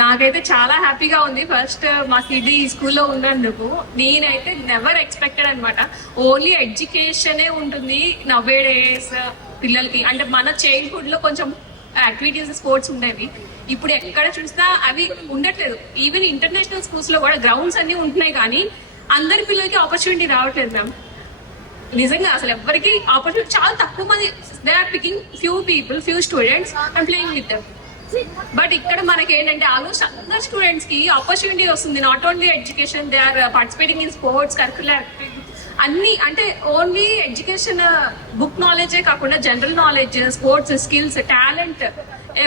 నాకైతే చాలా హ్యాపీగా ఉంది. ఫస్ట్ మా కిడ్ ఈ స్కూల్లో ఉన్నందుకు నేనైతే నెవర్ ఎక్స్పెక్టెడ్ అనమాట. ఓన్లీ ఎడ్యుకేషనే ఉంటుంది నవ్వే డేస్ పిల్లలకి. అంటే మన చైల్డ్హుడ్ లో కొంచెం యాక్టివిటీస్ స్పోర్ట్స్ ఉండేవి, ఇప్పుడు ఎక్కడ చూసినా అవి ఉండట్లేదు. ఈవెన్ ఇంటర్నేషనల్ స్కూల్స్ లో కూడా గ్రౌండ్స్ అన్ని ఉంటున్నాయి, కానీ అందరి పిల్లలకి ఆపర్చునిటీ రావట్లేదు మ్యామ్. నిజంగా అసలు ఎవరికి ఆపర్చునిటీ చాలా తక్కువ మంది. They are picking few people, few students and playing with them. But ఇక్కడ మనకి ఏంటంటే ఆల్మోస్ట్ అందరు స్టూడెంట్స్ కి ఆపర్చునిటీ వస్తుంది. Not only education, they are participating in sports, curricular అన్ని. అంటే ఓన్లీ ఎడ్యుకేషన్ బుక్ నాలెడ్జే కాకుండా general knowledge, sports, skills, talent,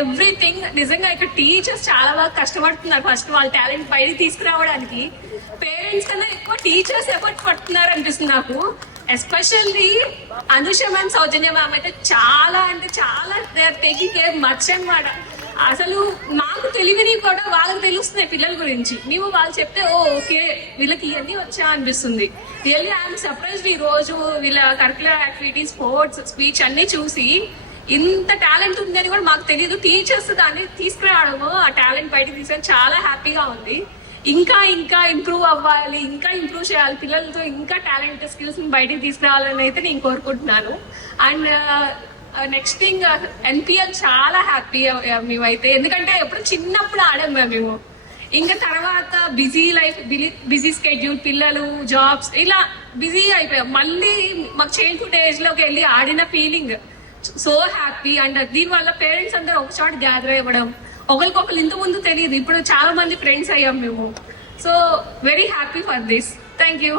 everything. నిజంగా ఇక్కడ టీచర్స్ చాలా బాగా కష్టపడుతున్నారు. ఫస్ట్ వాళ్ళ టాలెంట్ బయటకు తీసుకురావడానికి పేరెంట్స్ కన్నా ఎక్కువ టీచర్స్ ఎఫర్ట్ పడుతున్నారు అనిపిస్తుంది నాకు. Especially Anusha ma'am, Soujanya ma'am అయితే చాలా అంటే చాలా they are taking care much అనమాట. అసలు మాకు తెలివిని కూడా వాళ్ళకి తెలుస్తున్నాయి పిల్లల గురించి. మేము వాళ్ళు చెప్తే ఓకే వీళ్ళకి ఇవన్నీ వచ్చా అనిపిస్తుంది. Really I'm surprised. ఈ రోజు వీళ్ళ కరికులర్ యాక్టివిటీస్, స్పోర్ట్స్, స్పీచ్ అన్ని చూసి ఇంత టాలెంట్ ఉందని కూడా మాకు తెలియదు. టీచర్స్ దాన్ని తీసుకురావడము, ఆ టాలెంట్ బయటకు తీసుకొని చాలా హ్యాపీగా ఉంది. ఇంకా ఇంకా ఇంప్రూవ్ అవ్వాలి, ఇంకా ఇంప్రూవ్ చేయాలి, పిల్లలతో ఇంకా టాలెంట్, స్కిల్స్ బయటకు తీసుకురావాలని అయితే నేను కోరుకుంటున్నాను. అండ్ నెక్స్ట్ థింగ్, ఎన్పిఎల్ చాలా హ్యాపీ మేమైతే. ఎందుకంటే ఎప్పుడు చిన్నప్పుడు ఆడాం మేము. ఇంకా తర్వాత బిజీ లైఫ్, బిజీ స్కెడ్యూల్, పిల్లలు, జాబ్స్, ఇలా బిజీ అయిపోయాం. మళ్ళీ మాకు చైల్డ్హుడ్ ఏజ్ లోకి వెళ్ళి ఆడిన ఫీలింగ్ సో హ్యాపీ. అండ్ దీనివల్ల పేరెంట్స్ అందరూ ఒక చోట గ్యాదర్ అవ్వడం, ఒకరికొకరు ఇంత ముందు తెలియదు, ఇప్పుడు చాలా మంది ఫ్రెండ్స్ అయ్యాం మేము. So very happy for this. Thank you.